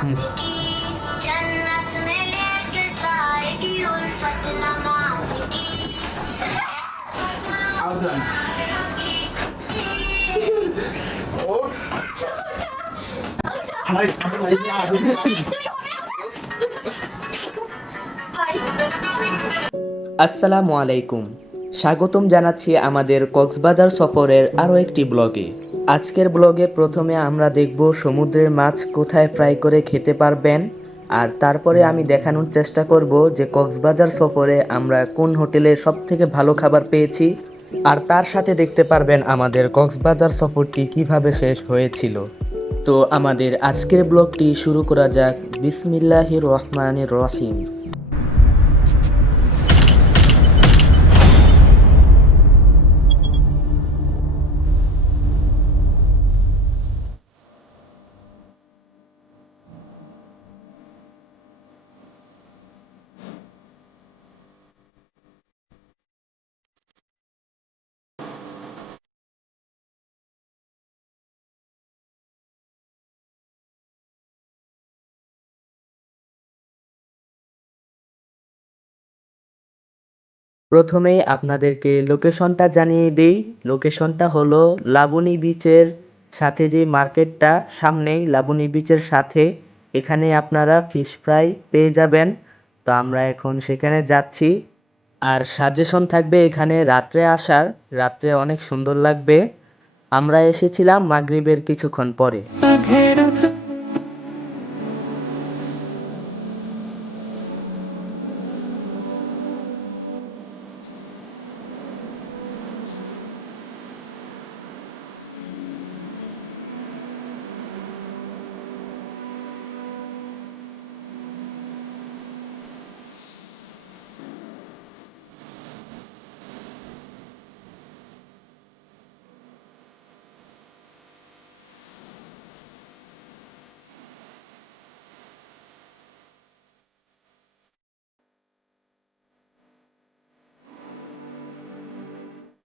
হুম। আসসালামু আলাইকুম। স্বাগতম জানাচ্ছি আমাদের কক্সবাজার সফরের আরও একটি ব্লগে। আজকের ব্লগে প্রথমে আমরা দেখব সমুদ্রের মাছ কোথায় ফ্রাই করে খেতে পারবেন, আর তারপরে আমি দেখানোর চেষ্টা করব যে কক্সবাজার সফরে আমরা কোন হোটেলে সবথেকে ভালো খাবার পেয়েছি, আর তার সাথে দেখতে পারবেন আমাদের কক্সবাজার সফরটি কিভাবে শেষ হয়েছিল। তো আমাদের আজকের ব্লগটি শুরু করা যাক। বিসমিল্লাহির রহমানির রহিম। প্রথমেই আপনাদেরকে লোকেশনটা জানিয়ে দিই। লোকেশনটা হলো লাবণী বিচের সাথে যে মার্কেটটা, সামনেই লাবণী বিচের সাথে, এখানে আপনারা ফিশ ফ্রাই পেয়ে যাবেন। তো আমরা এখন সেখানে যাচ্ছি। আর সাজেশন থাকবে এখানে রাত্রে আসার, রাত্রে অনেক সুন্দর লাগবে। আমরা এসেছিলাম মাগরিবের কিছুক্ষণ পরে।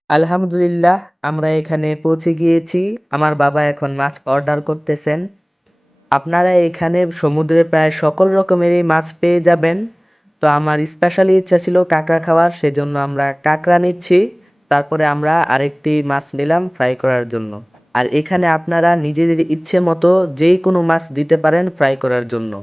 আলহামদুলিল্লাহ, আমরা এখানে পৌঁছে গিয়েছি। আমার বাবা এখন মাছ অর্ডার করতেছেন। আপনারা এখানে সমুদ্রের প্রায় সকল রকমেরই মাছ পেয়ে যাবেন। তো আমার স্পেশালি ইচ্ছা ছিল কাঁকড়া খাওয়ার, সেজন্য আমরা কাঁকড়া নিচ্ছি। তারপরে আমরা আরেকটি মাছ নিলাম ফ্রাই করার জন্য। আর এখানে আপনারা নিজেদের ইচ্ছে মতো যেই কোনো মাছ দিতে পারেন ফ্রাই করার জন্য।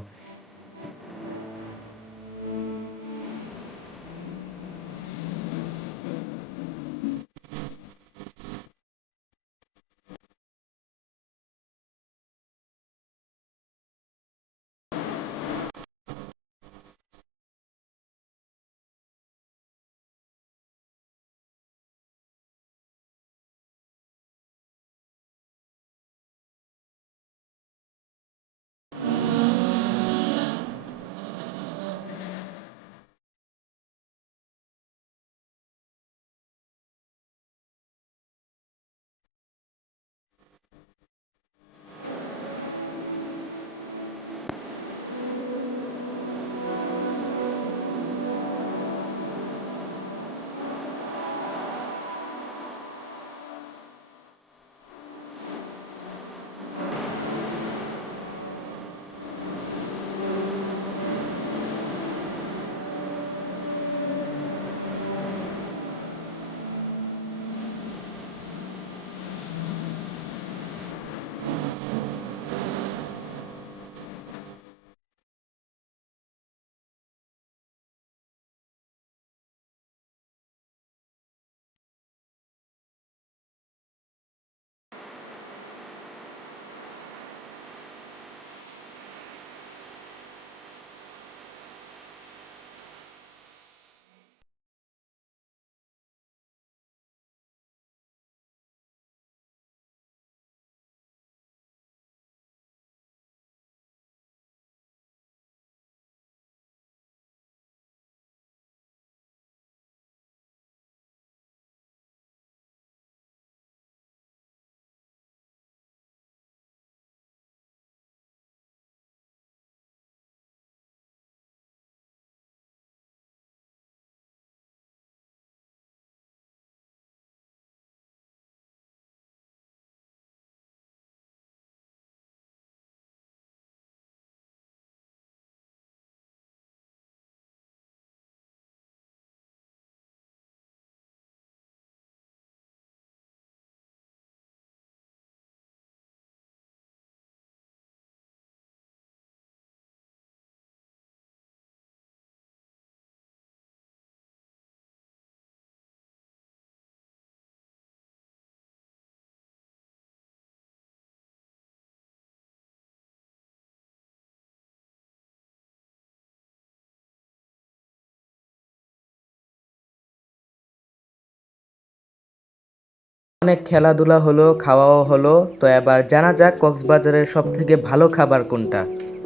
অনেক খেলাধুলা হলো, খাওয়াও হলো। তো এবার জানা যাক কক্সবাজারের সবথেকে ভালো খাবার কোনটা।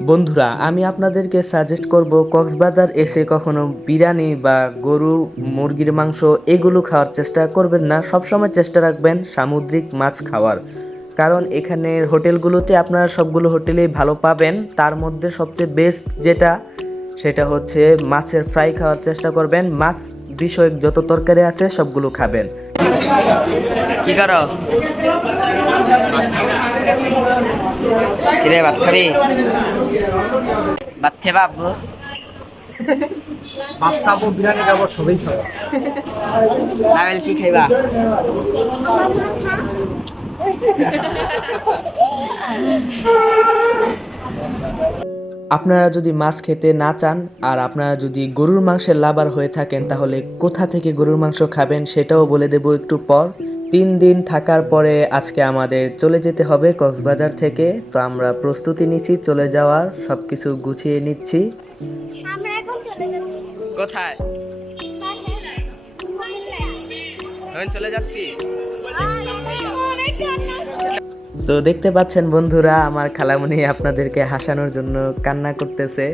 বন্ধুরা, আমি আপনাদেরকে সাজেস্ট করব কক্সবাজার এসে কখনো বিরিয়ানি বা গরু, মুরগির মাংস এগুলো খাওয়ার চেষ্টা করবেন না। সবসময় চেষ্টা রাখবেন সামুদ্রিক মাছ খাওয়ার, কারণ এখানের হোটেলগুলোতে আপনারা সবগুলো হোটেলেই ভালো পাবেন। তার মধ্যে সবচেয়ে বেস্ট যেটা, সেটা হচ্ছে মাছের ফ্রাই খাওয়ার চেষ্টা করবেন। মাছ বিষয়ক যত তরকারি আছে সবগুলো খাবেন। কি করো? কিরে ভাত খাবি? ভাত খেবা আব্বু? ভাত খাবো, বিরিয়ানি খাবো, সবই খাবো। আবেল কি খাইবা? আপনারা যদি মাছ খেতে না চান আর আপনারা যদি গরুর মাংসের লাভার হয়ে থাকেন, তাহলে কোথা থেকে গরুর মাংস খাবেন সেটাও বলে দেব একটু পর। 3 দিন থাকার পরে আজকে আমাদের চলে যেতে হবে কক্সবাজার থেকে। তো আমরা প্রস্তুতি নিচ্ছি চলে যাওয়ার, সবকিছু গুছিয়ে নিচ্ছি। আমরা এখন চলে যাচ্ছি। কোথায়? এখন চলে যাচ্ছি। তো দেখতে পাচ্ছেন বন্ধুরা, আমার খালামণি আপনাদেরকে হাসানোর জন্য কান্না করতেছে।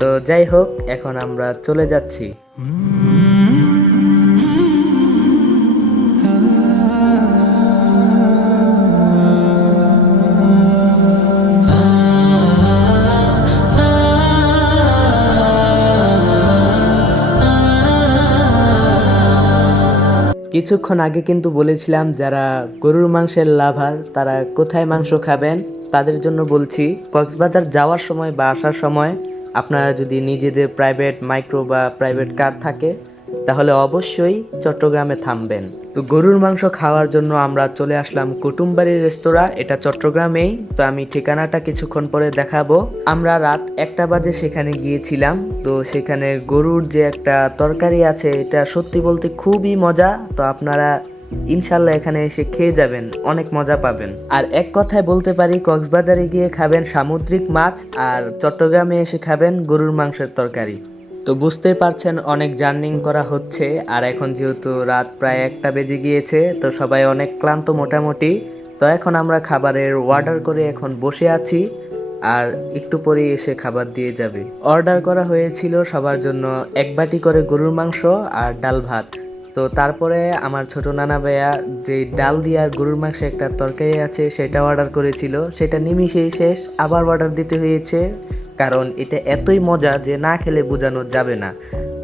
তো যাই হোক, এখন আমরা চলে যাচ্ছি। কিছুক্ষণ আগে কিন্তু বলেছিলাম যারা গরুর মাংসের লাভার তারা কোথায় মাংস খাবেন। তাদের জন্য বলছি, কক্সবাজার যাওয়ার সময় বা আসার সময় আপনারা যদি নিজেদের প্রাইভেট মাইক্রো বা প্রাইভেট কার থাকে, তাহলে অবশ্যই চট্টগ্রামে থামবেন। তো গরুর মাংস খাওয়ার জন্য আমরা চলে আসলাম কুটুমবাড়ির রেস্তোরাঁ, এটা চট্টগ্রামেই। তো আমি ঠিকানাটা কিছুক্ষণ পরে দেখাবো। আমরা রাত 1টা বাজে সেখানে গিয়েছিলাম। তো সেখানে গরুর যে একটা তরকারি আছে, এটা সত্যি বলতে খুবই মজা। তো আপনারা ইনশাল্লাহ এখানে এসে খেয়ে যাবেন, অনেক মজা পাবেন। আর এক কথায় বলতে পারি, কক্সবাজারে গিয়ে খাবেন সামুদ্রিক মাছ আর চট্টগ্রামে এসে খাবেন গরুর মাংসের তরকারি। তো বুঝতেই পারছেন অনেক জার্নিং করা হচ্ছে, আর এখন যেহেতু রাত প্রায় 1টা বেজে গিয়েছে, তো সবাই অনেক ক্লান্ত মোটামুটি। তো এখন আমরা খাবারের অর্ডার করে এখন বসে আছি, আর একটু পরেই এসে খাবার দিয়ে যাবে। অর্ডার করা হয়েছিল সবার জন্য 1 বাটি করে গরুর মাংস আর ডাল ভাত। তো তারপরে আমার ছোট নানা ভাইয়া যে ডাল দিয়ে আর গরুর মাংসে একটা তরকারি আছে সেটা অর্ডার করেছিল, সেটা নিমিশেই শেষ। আবার অর্ডার দিতে হয়েছে, কারণ এটা এতই মজা যে না খেলে বোঝানো যাবে না।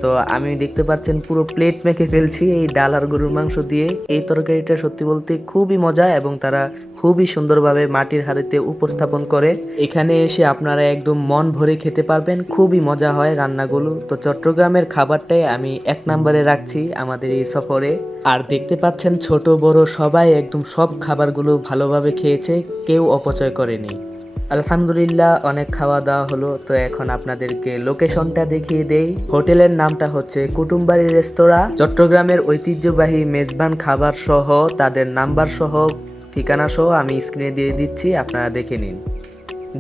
তো আমি দেখতে পাচ্ছেন পুরো প্লেট মেখে ফেলছি এই ডাল আর গরুর মাংস দিয়ে। এই তরকারিটা সত্যি বলতে খুবই মজা, এবং তারা খুবই সুন্দরভাবে মাটির হাঁড়িতে উপস্থাপন করে। এখানে এসে আপনারা একদম মন ভরে খেতে পারবেন, খুবই মজা হয় রান্নাগুলো। তো চট্টগ্রামের খাবারটাই আমি 1 নম্বরে রাখছি আমাদের এই সফরে। আর দেখতে পাচ্ছেন ছোট বড় সবাই একদম সব খাবারগুলো ভালোভাবে খেয়েছে, কেউ অপচয় করেনি। আলহামদুলিল্লাহ, অনেক খাওয়া দাওয়া হলো। তো এখন আপনাদেরকে লোকেশনটা দেখিয়ে দেই। হোটেলের নামটা হচ্ছে কুটুমবাড়ি রেস্তোরাঁ। চট্টগ্রামের ঐতিহ্যবাহী মেজবান খাবার সহ তাদের নাম্বার সহ ঠিকানা সহ আমি স্ক্রিনে দিয়ে দিচ্ছি, আপনারা দেখে নিন।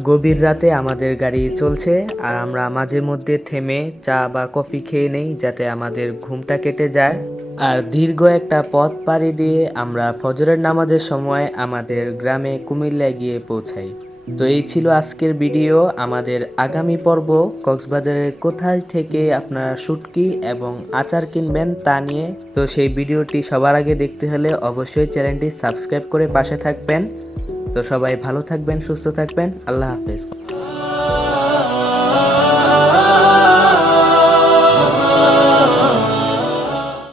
গভীর রাতে আমাদের গাড়ি চলছে, আর আমরা মাঝে মধ্যে থেমে চা বা কফি খেয়ে নেই, যাতে আমাদের ঘুমটা কেটে যায়। আর দীর্ঘ একটা পথ পাড়ি দিয়ে আমরা ফজরের নামাজের সময় আমাদের গ্রামে কুমিল্লায় গিয়ে পৌঁছাই। তো এই ছিল আজকের ভিডিও। আমাদের আগামী পর্ব কক্সবাজারের কোথায় থেকে আপনারা শুটকি এবং আচার কিনবেন তা নিয়ে। তো সেই ভিডিওটি সবার আগে দেখতে হলে অবশ্যই চ্যানেলটি সাবস্ক্রাইব করে পাশে থাকবেন। তো সবাই ভালো থাকবেন, সুস্থ থাকবেন। আল্লাহ হাফেজ।